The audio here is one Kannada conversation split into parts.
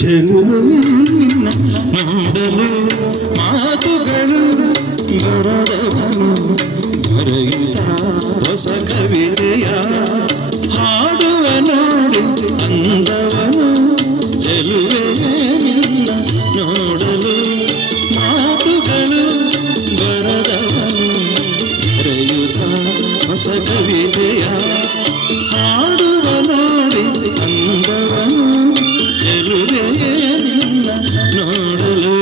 ಚೆಲುವೆಯನ್ನ ನೋಡಲು ಮಾತುಗಳು ಬರದವನು ಬರೆಯುತ್ತ ಹೊಸ ಕವಿತೆಯ ಹಾಡುವ ನೋಡಿ ಅಂದವನು ಚೆಲುವೆಯನ್ನ ನೋಡಲು ಮಾತುಗಳು ಬರದವನು ಬರೆಯುತ್ತ ಹೊಸ ಕವಿತೆಯ ಹಾಡುವ ನೋಡಿ ಅಂದವನು ಚೆಲುವೆಯನ್ನ ನೋಡಲು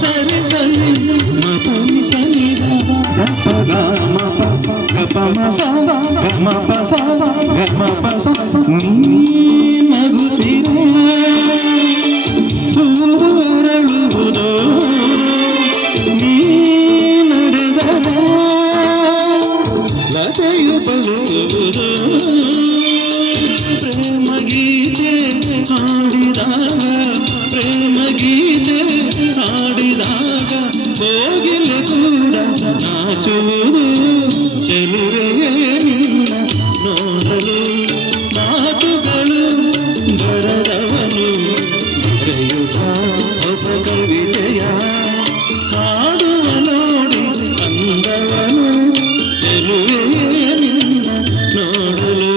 ಸರಿ ಸರಿ ಮಪನಿ ಸನಿ ಗಪ ಗಮ ಗಪ ಮಸ ಗಮ ಪಸ ಗಮ ಪಸ ನಗುತ್ತಿರೆ ಹೂವರಳುವುದೋ ನೀ ನಡೆದರೆ ಲತೆಯು ಬಲುವುದೋ ಪ್ರೇಮ ಗೀತೆ ಹಾಡಿದಾಗ ಪ್ರೇಮ ಗೀತೆ ಹಾಡಿದಾಗ ಹೋಗಿಲು ಕೂಡ ನಾಚುವುದು ಚೆಲುವೆಯೇ ನಿನ್ನ ನೋಡಲು ಮಾತುಗಳು ಬರದವನು ಬರೆಯುತ್ತ ಹೊಸ ಕವಿತೆಯ ಹಾಡುವ ನೋಡಿ ಅಂದವನು ಚೆಲುವೆಯೇ ನಿನ್ನ ನೋಡಲು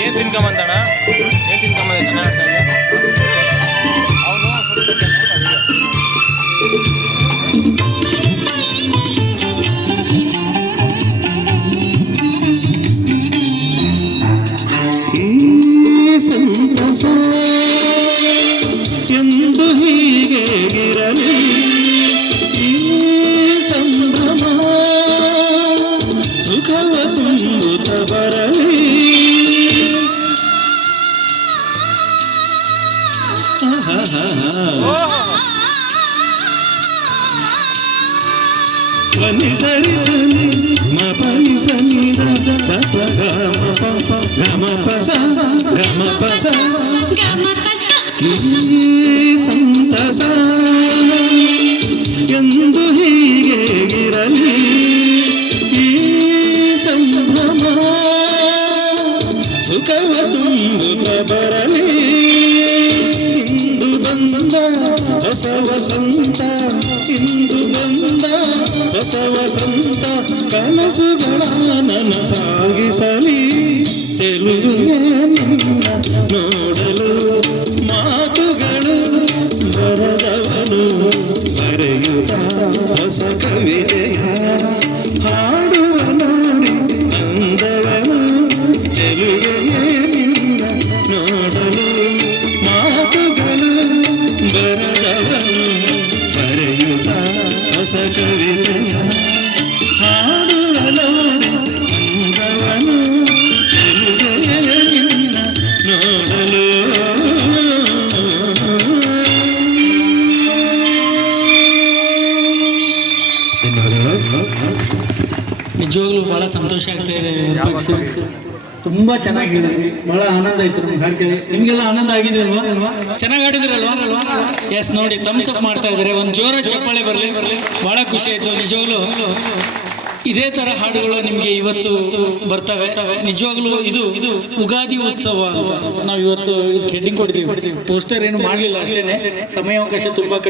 ಏನ್ ತಿನ್ಕೊಂಬಂದಣ ಏನ್ ತಿನ್ಕೊಂಬಂದಣ ಅವನು ಈ ಸಂತಸ ಎಂದು ಹೀಗೆ ಇರಲಿ ಈ ಸಂಭ್ರಮ ಸುಖವ ತುಂಬುತ್ತ ಬರಲಿ ಪನಿ ಸರಿ ಸನಿ ಮಪನಿ ಸನಿ ದಪ ಗಮ ಪಪ ಗಮ ಪಸ ಗಮ ಪಸ ಈ ಸಂತಸ ಎಂದು ಹೀಗೆ ಇರಲಿ ಈ ಸಂಭ್ರಮ ಸುಖವ ತುಂಬುತ್ತ ಬರಲಿ ಇಂದು ಬಂದ ಹೊಸ ವಸಂತ ಇಂದು ಬಂದ ಹೊಸ ವಸಂತ ಕನಸುಗಳ ನನಸಾಗಿಸಲಿ ಚೆಲುವೆಯ ನಿನ್ನ ನೋಡಲು ಮಾತುಗಳು ಬರದವನು ಬರೆಯುತ್ತ ಹೊಸ ಕವಿತೆಯ ಹಾಡುವ ನೋಡಿ ಅಂದವನು ಚೆಲುವೆಯ ನಿನ್ನ ನೋಡಲು ಮಾತುಗಳು ಬರದವನು ಬರೆಯುತ್ತ ಹೊಸ ಕವಿತೆಯ ಹಾಡುವ ನೋಡಿ ಅಂದವನು ಚೆಲುವೆಯ ನಿನ್ನ ನೋಡಲು ನಿಜವಾಗ್ಲೂ ಭಾಳ ಸಂತೋಷ ಆಗ್ತಾ ಇದೆ. ತುಂಬ ಚೆನ್ನಾಗಿ ಹೇಳಿದ್ರಿ, ಭಾಳ ಆನಂದ ಆಯ್ತು ನಮ್ಗೆ ಹಾಡು ಕೇಳಿ. ನಿಮಗೆಲ್ಲ ಆನಂದ ಆಗಿದೆ ಅಲ್ವಾ? ಚೆನ್ನಾಗಿ ಆಡಿದ್ರಲ್ವಾ? ಎಸ್, ನೋಡಿ ಥಮ್ಸ್ ಅಪ್ ಮಾಡ್ತಾ ಇದ್ದಾರೆ. ಒಂದು ಜೋರ ಚಪ್ಪಾಳೆ ಬರಲಿ. ಭಾಳ ಖುಷಿ ಆಯಿತು ನಿಜವಾಗ್ಲೂ. ಇದೇ ತರ ಹಾಡುಗಳು ನಿಮಗೆ ಇವತ್ತು ಬರ್ತವೆ. ನಿಜವಾಗ್ಲೂ ಇದು ಉಗಾದಿ ಉತ್ಸವ ಅಂತ ನಾವು ಇವತ್ತು ಹೆಡ್ಡಿಂಗ್ ಕೊಡ್ತೀವಿ. ಪೋಸ್ಟರ್ ಏನು ಮಾಡಲಿಲ್ಲ ಅಷ್ಟೇನೆ, ಸಮಯಾವಕಾಶ ತುಂಬಾ